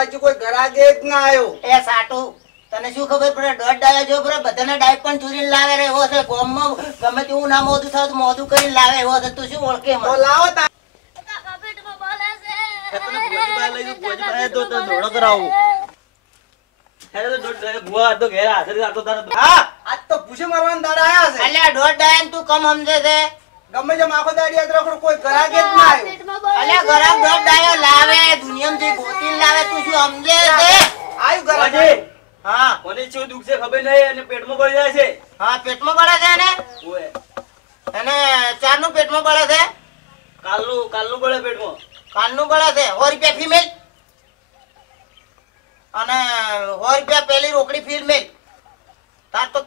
બુઆજી કોઈ ઘરાગે જ ના આવ્યો એ સાટુ તને શું ખબર પડે? દોઢ ડાયો જો પડે બધાને ડાય પણ ચોરીને લાવે રે એવો છે. ગોમમાં ગમે તેવું ના મોધું થાય મોધું કરીને લાવે એવો છે. તું શું ઓળખે તો મને લાવો તા. તું કમ સમજે છે. ગમે જેમ આખો દાડી યાદ રાખો કોઈ ઘરાગે જ ના આવ્યો. અલે બોલે અલ્યા ડાયો લાવે દુનિયામાં જે ગોતી લાવે તું શું સમજે છે? આવ્યું ઘરાગે ભુવાજી, હા. મને શું દુખ છે ખબર નહીં અને પેટમાં પડી જાય છે. હા પેટમાં બળે છે ને ઓએ, અને ચારનું પેટમાં બળે છે? કાલનું કાલનું પડે પેટમાં. કાલનું બળે છે? સો રૂપિયા ફીમેલ અને સો રૂપિયા પેલી રોકડી ફિમેલ તાર તો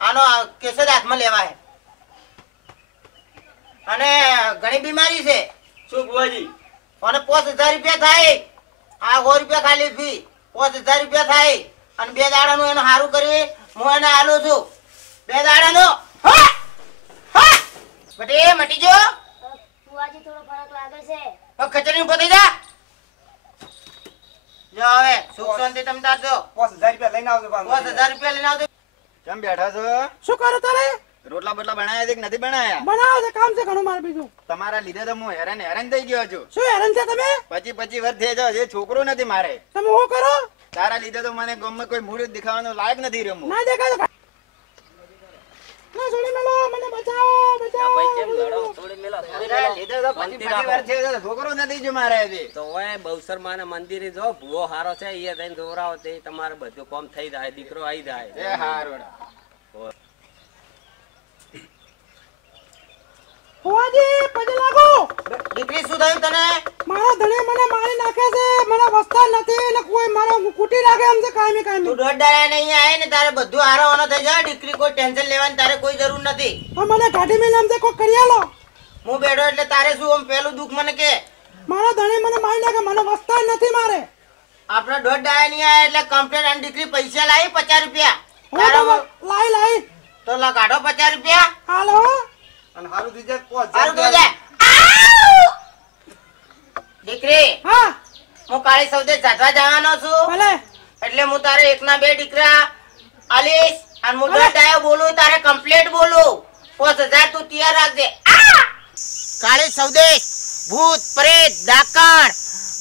આનો કેસે જ હાથમાં લેવાય. અને ઘણી બીમારી છે. શું બુવાજી અને પાંચ હજાર રૂપિયા થાય. આ સો રૂપિયા ખાલી ફી. પાંચ હજાર રૂપિયા થાય. અને બે દાડાનું એનું સારું કરી હું એને આલું છું. બે દાડાનું. હા! હા! બટે મટી જો ફુવાજી થોડો ફરક લાગે છે. હવે કચરી પતી જા. જો હવે સુખ શાંતિ તમ પાંચ હજાર રૂપિયા લઈને આવજો પાંચ હજાર રૂપિયા લઈને આવજો. કેમ બેઠા છો? શું કરો તારે? રોટલા બોટલા બનાવ્યા છે કે નથી બનાવ્યા? બનાવો છે કામ છે ઘણું મારે બીજું. તમારા લીધે તો હું હેરાન હેરાન થઈ ગયો છું. શું હેરાન છે તમે? પછી પછી વર્ષ થઈ જાવ એ છોકરો નથી મારે. તમે શું કરો? તારા લીધે તો મને ગમે કોઈ મૂળ દેખાવાનો લાયક નથી રહ્યો હું. ના દેખાય ના છોડી મેલો મને બચાવો બચાવો. તારા લીધે તો પછી પછી વર્ષ થઈ જાવ છોકરો નથી જો મારે હજી. તો ઓય બહુસર માને મંદિરે જો ભૂવો હારો છે એ થઈને દોરાવો તે તમારે બધું કામ થઈ જાય દીકરો આવી જાય. એ હારું. ફુવાજી પગે લાગો. દીકરી શું થયું તને? મારા ધણે મને મારી નાખે છે. મને વસ્તા નથી ને કોઈ મારો કુટી નાખે એમ છે કાયમી તું કાયમી દોઢ દાડા નહીં આવે ને તારે બધું હારવાનો થઈ જાય. દીકરી કોઈ ટેન્શન લેવાની તારે કોઈ જરૂર નથી. પણ મને ગાડી મેં એમ છે કોઈ કરી આલો. હું બેઠો એટલે તારે શું આમ પેલું દુઃખ મને કે? મારા ધણે મને મારી નાખે મને વસ્તા નથી મારે. આપણે દોઢ દાડા નહીં આવે એટલે કમ્પ્લેટ અને દીકરી પૈસા લાવી પચાસ રૂપિયા. લાવી તો લાઈ તો લગાડો પચાસ રૂપિયા. હાલો અને હારું થઈ જાય? પાંચ સારું થઈ હજાર જાય દીકરી હા? હું કાળી સૌદે જાતવા જવાનો છું. ભલે. એટલે હું તારે એકના બે દીકરા આલીશ અને હું બોલું તારે કમ્પ્લીટ બોલું. પાંચ હજાર તું તૈયાર રાખજે. આ! કાળી સૌદેશ ભૂત પ્રેત ડાકણ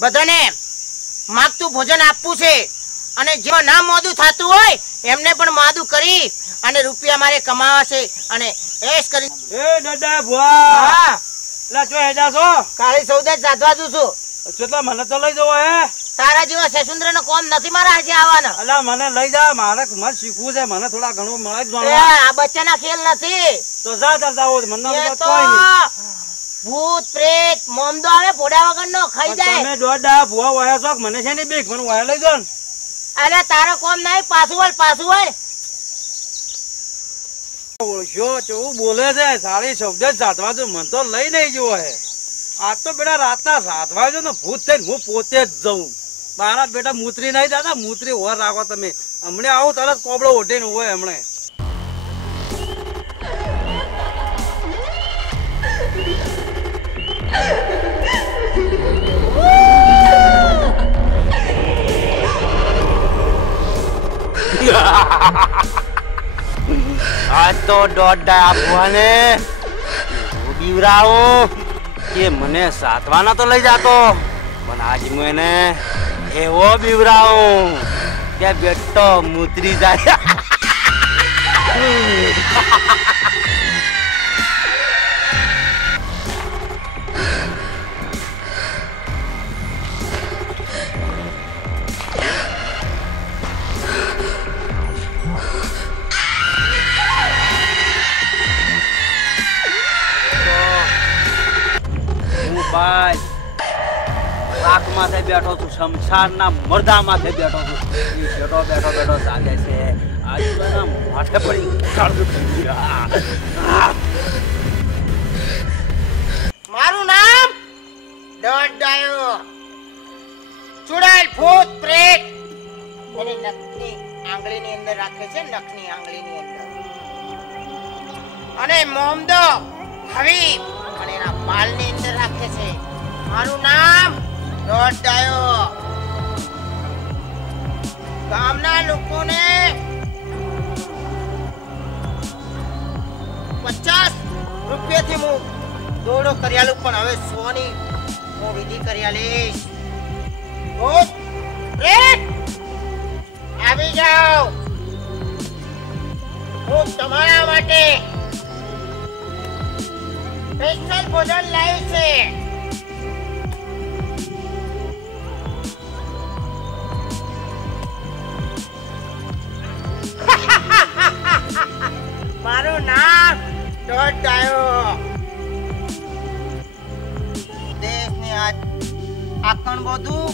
બધાને માગતું ભોજન આપવું છે. અને જેઓ ના મોદું થતું હોય એમને પણ માદું કરી અને રૂપિયા મારે કમાવા છે અને એશ કરી એ દાદા ભુવા. લા જો હેડા છો. કાળી સૌદે સાધવા દઉં છું. કેટલા મને તો લઈ જવો હે. તારા જેવા સેસુંદ્ર નો કોમ નથી મારા આજે આવવાના. અલા મને લઈ જા. મારે મને શીખવું છે. મને થોડા ઘણું મળે જ આ બચ્ચાના ખેલ નથી. તો જા દાદા જાઓ મને ના કોઈ નહીં. ભૂત પ્રેત મોમદો આવે પોડા વગર નો ખાઈ જાય. તમે દોડા ભુવા વાયા છો મને છે ને બીક? મને વાયા લઈ જો ને. અરે તારો કોમ નહીં, પાછું વળ પાછું વળ ઓળખ્યો કેવું બોલે છે, સારી શબ્દ સાધવા જો મન તો લઈ નહીં જવો હે. આજ તો બેટા રાતના સાધવા જો ને, ભૂત થઈને હું પોતે જ જઉં. મારા બેટા મૂતરી નહીં દાદા, મૂતરી ઓર રાખો તમે. હમણે આવું તરત કોબળો ઓઢીને હોય હમણે. તો દોઢ આપવાને બીવરાવો કે મને સાતવાના તો લઈ જાતો. પણ આજ હું એને એવો બીવરાવો. કે બેટો મૂતરી જાય. માથે બેઠો છું, શમશાનના મરદા માથે બેઠો છું. બેઠો બેઠો બેઠો ચાલે છે. આજુબાજુના માથે પડી. મારું નામ દોઢ ડાયો ચુડાયેલ ભૂત પ્રેત. એની નખની આંગળીની અંદર રાખે છે, નખની આંગળીની અંદર. અને મોમદો હવી અને એના બાલની અંદર રાખે છે. મારું નામ દોડાયો ગામના લોકોને પચાસ રૂપિયાથી હું દોડો કર્યા પણ હવે સોની હું વિધિ કર્યા લઈશ. આવી જાઓ. હું તમારા માટે સ્પેશિયલ ભોજન લાવી છે. મારું નામ દોઢ ડાયો. દેશની આ આકણ બધું,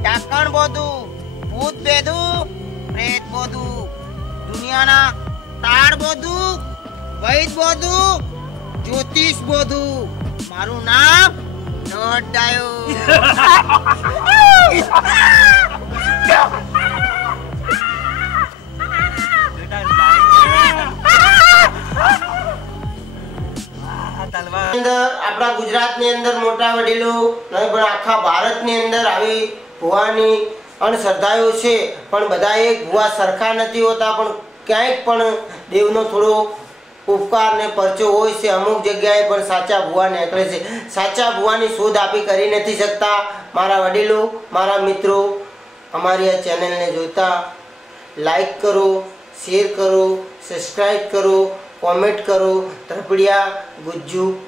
ડાકણ બધું, ભૂત બેધું પ્રેત બધું, દુનિયાના તાળ બધું, વૈદ બોધું, જ્યોતિષ બોધું. મારું નામ દોઢ ડાયો. ગુજરાતની અંદર મોટા વડીલો, નહીં પણ આખા ભારતની અંદર આવી ભુવાની અંધશ્રદ્ધાઓ છે. પણ બધા એક ભુવા સરખા નથી હોતા, પણ ક્યાંક પણ દેવનો થોડો ઉપકાર ને પરચો હોય છે. અમુક જગ્યાએ પણ સાચા ભુવા નીકળે છે. સાચા ભુવાની શોધ આપી કરી નથી શકતા. મારા વડીલો, મારા મિત્રો, અમારી આ ચેનલને જોતા લાઈક કરો, શેર કરો સબસ્ક્રાઈબ કરો, કોમેન્ટ કરો. ત્રપડિયા ગુજ્જુ.